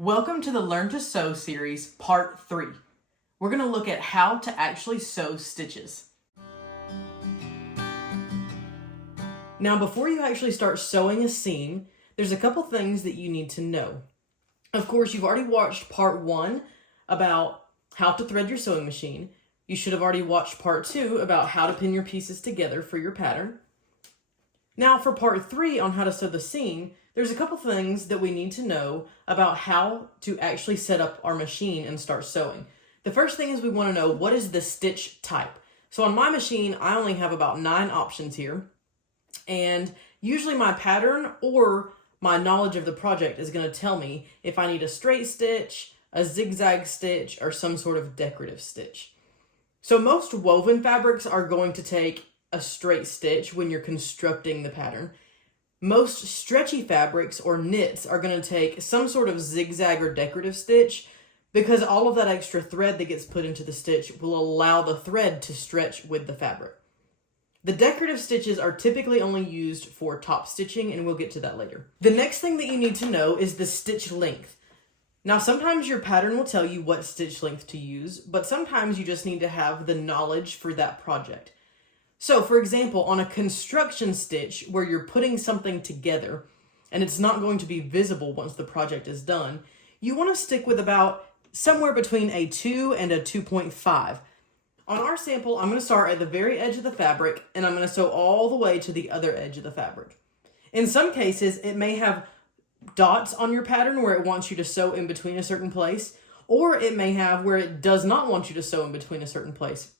Welcome to the Learn to Sew series, part 3. We're going to look at how to actually sew stitches. Now, before you actually start sewing a seam, there's a couple things that you need to know. Of course, you've already watched part 1 about how to thread your sewing machine. You should have already watched part 2 about how to pin your pieces together for your pattern. Now, for part 3 on how to sew the seam, there's a couple things that we need to know about how to actually set up our machine and start sewing. The first thing is we want to know what is the stitch type. So on my machine, I only have about 9 options here. And usually my pattern or my knowledge of the project is going to tell me if I need a straight stitch, a zigzag stitch, or some sort of decorative stitch. So most woven fabrics are going to take a straight stitch when you're constructing the pattern. Most stretchy fabrics or knits are going to take some sort of zigzag or decorative stitch because all of that extra thread that gets put into the stitch will allow the thread to stretch with the fabric. The decorative stitches are typically only used for top stitching, and we'll get to that later. The next thing that you need to know is the stitch length. Now, sometimes your pattern will tell you what stitch length to use, but sometimes you just need to have the knowledge for that project. So, for example, on a construction stitch where you're putting something together and it's not going to be visible once the project is done, you want to stick with about somewhere between a 2 and a 2.5. On our sample, I'm going to start at the very edge of the fabric and I'm going to sew all the way to the other edge of the fabric. In some cases, it may have dots on your pattern where it wants you to sew in between a certain place, or it may have where it does not want you to sew in between a certain place.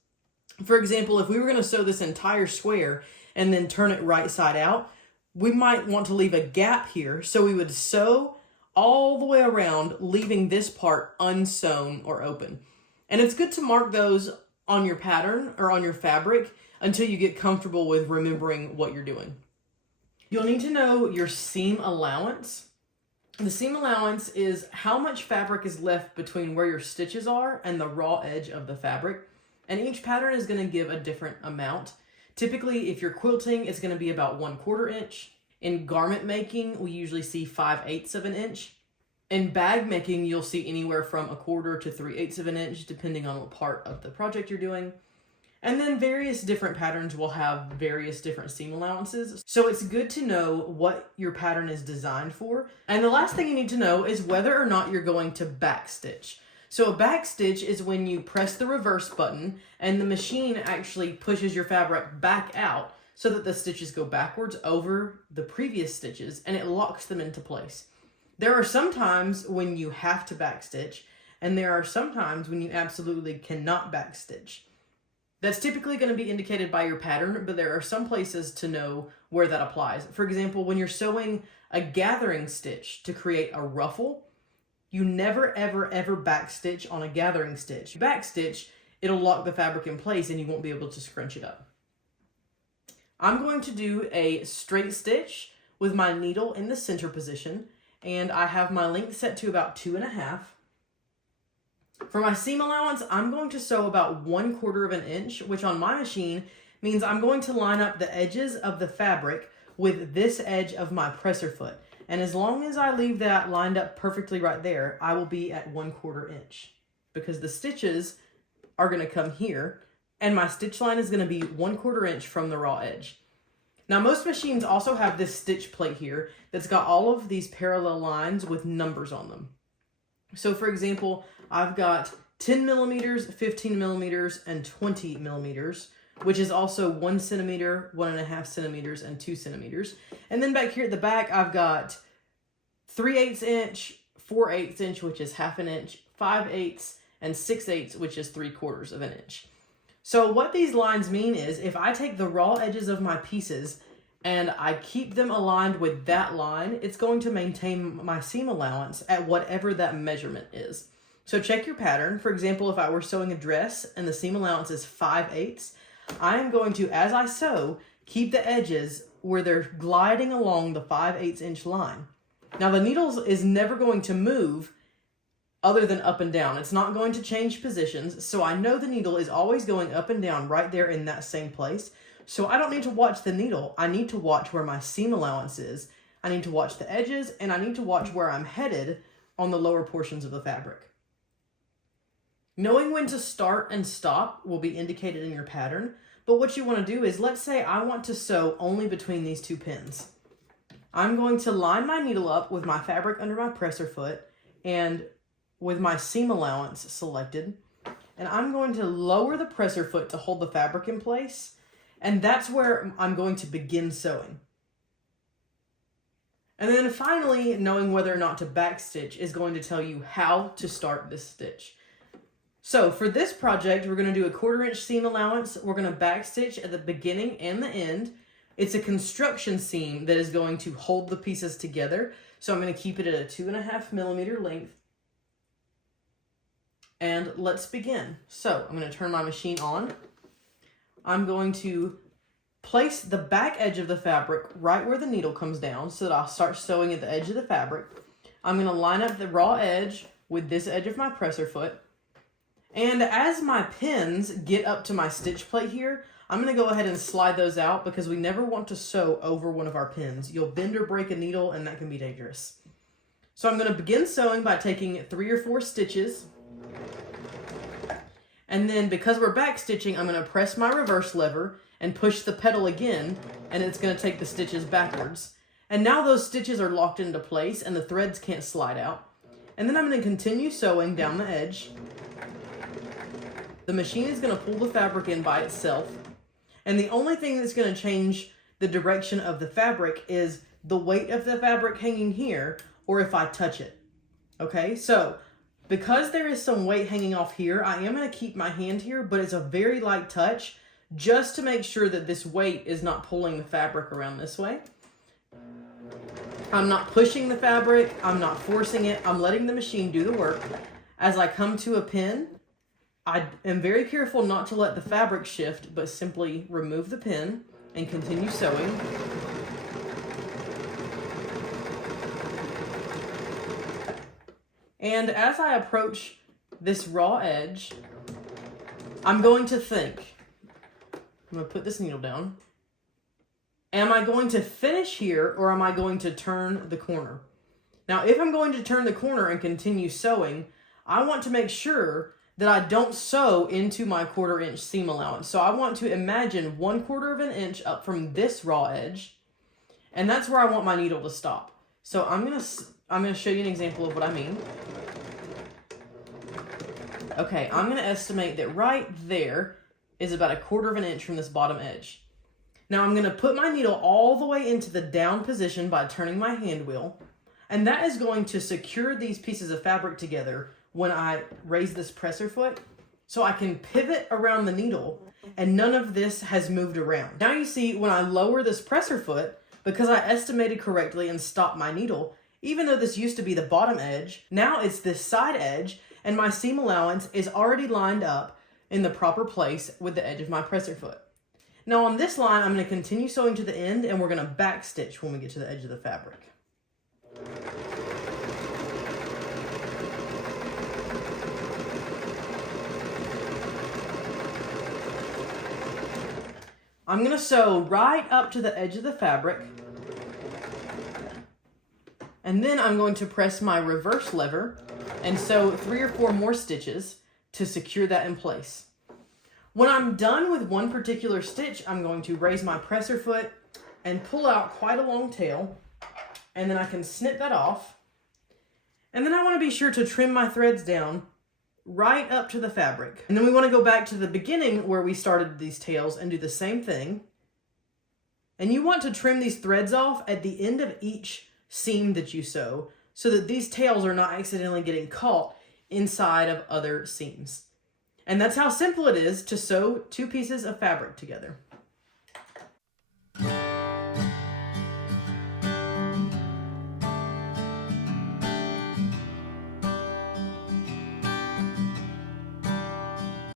For example, if we were going to sew this entire square and then turn it right side out, we might want to leave a gap here, so we would sew all the way around, leaving this part unsewn or open. And it's good to mark those on your pattern or on your fabric until you get comfortable with remembering what you're doing. You'll need to know your seam allowance. The seam allowance is how much fabric is left between where your stitches are and the raw edge of the fabric. And each pattern is going to give a different amount. Typically, if you're quilting, it's going to be about 1/4 inch. In garment making, we usually see 5/8 of an inch. In bag making, you'll see anywhere from 1/4 to 3/8 of an inch, depending on what part of the project you're doing. And then various different patterns will have various different seam allowances. So it's good to know what your pattern is designed for. And the last thing you need to know is whether or not you're going to backstitch. So a back stitch is when you press the reverse button and the machine actually pushes your fabric back out so that the stitches go backwards over the previous stitches and it locks them into place. There are some times when you have to backstitch, and there are some times when you absolutely cannot backstitch. That's typically going to be indicated by your pattern, but there are some places to know where that applies. For example, when you're sewing a gathering stitch to create a ruffle, you never, ever backstitch on a gathering stitch. Backstitch, it'll lock the fabric in place and you won't be able to scrunch it up. I'm going to do a straight stitch with my needle in the center position, and I have my length set to about 2.5. For my seam allowance, I'm going to sew about 1/4 of an inch, which on my machine means I'm going to line up the edges of the fabric with this edge of my presser foot. And as long as I leave that lined up perfectly right there, I will be at 1/4 inch because the stitches are going to come here and my stitch line is going to be 1/4 inch from the raw edge. Now, most machines also have this stitch plate here that's got all of these parallel lines with numbers on them. So for example, I've got 10 millimeters, 15 millimeters, and 20 millimeters, which is also 1 centimeter, 1.5 centimeters, and 2 centimeters. And then back here at the back, I've got 3/8 inch, 4/8 inch, which is 1/2 inch, 5/8, and 6/8, which is 3/4 of an inch. So what these lines mean is if I take the raw edges of my pieces and I keep them aligned with that line, it's going to maintain my seam allowance at whatever that measurement is. So check your pattern. For example, if I were sewing a dress and the seam allowance is 5/8, I am going to, as I sew, keep the edges where they're gliding along the 5/8 inch line. Now the needle is never going to move other than up and down. It's not going to change positions, so I know the needle is always going up and down right there in that same place. So I don't need to watch the needle. I need to watch where my seam allowance is. I need to watch the edges, and I need to watch where I'm headed on the lower portions of the fabric. Knowing when to start and stop will be indicated in your pattern, but what you want to do is, let's say I want to sew only between these two pins. I'm going to line my needle up with my fabric under my presser foot and with my seam allowance selected, and I'm going to lower the presser foot to hold the fabric in place, and that's where I'm going to begin sewing. And then finally, knowing whether or not to backstitch is going to tell you how to start this stitch. So for this project, we're going to do a 1/4 inch seam allowance. We're going to backstitch at the beginning and the end. It's a construction seam that is going to hold the pieces together. So I'm going to keep it at a 2.5 millimeter length. And let's begin. So I'm going to turn my machine on. I'm going to place the back edge of the fabric right where the needle comes down so that I'll start sewing at the edge of the fabric. I'm going to line up the raw edge with this edge of my presser foot. And as my pins get up to my stitch plate here, I'm going to go ahead and slide those out because we never want to sew over one of our pins. You'll bend or break a needle and that can be dangerous. So I'm going to begin sewing by taking 3 or 4 stitches. And then because we're back stitching, I'm going to press my reverse lever and push the pedal again, and it's going to take the stitches backwards. And now those stitches are locked into place and the threads can't slide out. And then I'm going to continue sewing down the edge. The machine is going to pull the fabric in by itself. And the only thing that's going to change the direction of the fabric is the weight of the fabric hanging here, or if I touch it. Okay, so because there is some weight hanging off here, I am going to keep my hand here, but it's a very light touch just to make sure that this weight is not pulling the fabric around this way. I'm not pushing the fabric, I'm not forcing it, I'm letting the machine do the work. As I come to a pin, I am very careful not to let the fabric shift, but simply remove the pin and continue sewing. And as I approach this raw edge, I'm going to think, I'm going to put this needle down. Am I going to finish here or am I going to turn the corner? Now, if I'm going to turn the corner and continue sewing, I want to make sure that I don't sew into my 1/4 inch seam allowance. So I want to imagine 1/4 inch up from this raw edge, and that's where I want my needle to stop. So I'm gonna show you an example of what I mean. Okay, I'm gonna estimate that right there is about 1/4 inch from this bottom edge. Now I'm gonna put my needle all the way into the down position by turning my hand wheel, and that is going to secure these pieces of fabric together when I raise this presser foot, so I can pivot around the needle and none of this has moved around. Now you see when I lower this presser foot, because I estimated correctly and stopped my needle, even though this used to be the bottom edge, now it's this side edge and my seam allowance is already lined up in the proper place with the edge of my presser foot. Now on this line, I'm going to continue sewing to the end and we're going to back stitch when we get to the edge of the fabric. I'm going to sew right up to the edge of the fabric, and then I'm going to press my reverse lever and sew 3 or 4 more stitches to secure that in place. When I'm done with one particular stitch, I'm going to raise my presser foot and pull out quite a long tail, and then I can snip that off. And then I want to be sure to trim my threads down right up to the fabric. And then we want to go back to the beginning where we started these tails and do the same thing. And you want to trim these threads off at the end of each seam that you sew so that these tails are not accidentally getting caught inside of other seams. And that's how simple it is to sew 2 pieces of fabric together.